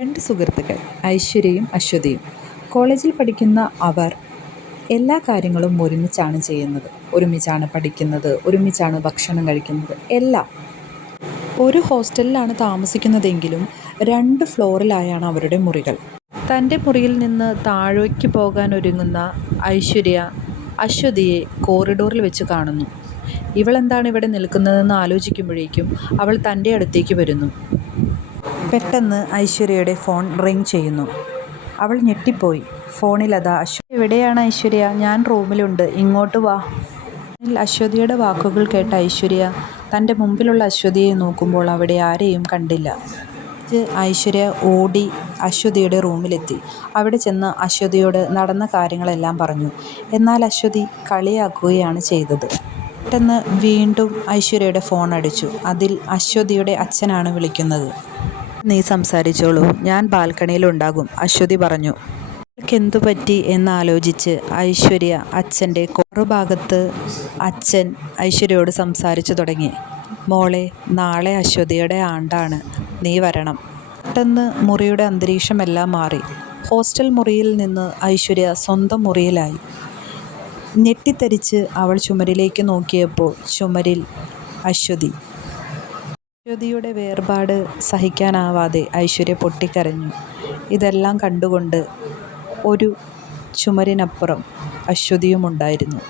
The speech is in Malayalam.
രണ്ട് സുഹൃത്തുക്കൾ, ഐശ്വര്യയും അശ്വതിയും. കോളേജിൽ പഠിക്കുന്ന അവർ എല്ലാ കാര്യങ്ങളും ഒരുമിച്ചാണ് ചെയ്യുന്നത്. ഒരുമിച്ചാണ് പഠിക്കുന്നത്, ഒരുമിച്ചാണ് ഭക്ഷണം കഴിക്കുന്നത്, എല്ലാം. ഒരു ഹോസ്റ്റലിലാണ് താമസിക്കുന്നതെങ്കിലും 2 ഫ്ലോറിലായാണ് അവരുടെ മുറികൾ. തൻ്റെ മുറിയിൽ നിന്ന് താഴേക്ക് പോകാൻ ഒരുങ്ങുന്ന ഐശ്വര്യ അശ്വതിയെ കോറിഡോറിൽ വെച്ച് കാണുന്നു. ഇവളെന്താണ് ഇവിടെ നിൽക്കുന്നതെന്ന് ആലോചിക്കുമ്പോഴേക്കും അവൾ തൻ്റെ അടുത്തേക്ക് വരുന്നു. പെട്ടെന്ന് ഐശ്വര്യയുടെ ഫോൺ റിങ് ചെയ്യുന്നു. അവൾ ഞെട്ടിപ്പോയി. ഫോണിലതാ അശ്വതി. എവിടെയാണ് ഐശ്വര്യ? ഞാൻ റൂമിലുണ്ട്, ഇങ്ങോട്ട് വാ. അശ്വതിയുടെ വാക്കുകൾ കേട്ട ഐശ്വര്യ തൻ്റെ മുമ്പിലുള്ള അശ്വതിയെ നോക്കുമ്പോൾ അവിടെ ആരെയും കണ്ടില്ല. ഐശ്വര്യ ഓടി അശ്വതിയുടെ റൂമിലെത്തി. അവിടെ ചെന്ന് അശ്വതിയോട് നടന്ന കാര്യങ്ങളെല്ലാം പറഞ്ഞു. എന്നാൽ അശ്വതി കളിയാക്കുകയാണ് ചെയ്തത്. പെട്ടെന്ന് വീണ്ടും ഐശ്വര്യയുടെ ഫോൺ അടിച്ചു. അതിൽ അശ്വതിയുടെ അച്ഛനാണ് വിളിക്കുന്നത്. നീ സംസാരിച്ചോളൂ, ഞാൻ ബാൽക്കണിയിലുണ്ടാകും, അശ്വതി പറഞ്ഞു. എന്തു പറ്റി എന്നാലോചിച്ച് ഐശ്വര്യ അച്ഛൻ്റെ മറുഭാഗത്ത് അച്ഛൻ ഐശ്വര്യയോട് സംസാരിച്ചു തുടങ്ങി. മോളെ, നാളെ അശ്വതിയുടെ ആണ്ടാണ്, നീ വരണം. പെട്ടെന്ന് മുറിയുടെ അന്തരീക്ഷമെല്ലാം മാറി. ഹോസ്റ്റൽ മുറിയിൽ നിന്ന് ഐശ്വര്യ സ്വന്തം മുറിയിലായി. ഞെട്ടിത്തരിച്ച് അവൾ ചുമരിലേക്ക് നോക്കിയപ്പോൾ ചുമരിൽ അശ്വതി. അശ്വതിയുടെ വേർപാട് സഹിക്കാനാവാതെ ഐശ്വര്യ പൊട്ടിക്കരഞ്ഞു. ഇതെല്ലാം കണ്ടുകൊണ്ട് ഒരു ചുമരിനപ്പുറം അശ്വതിയുമുണ്ടായിരുന്നു.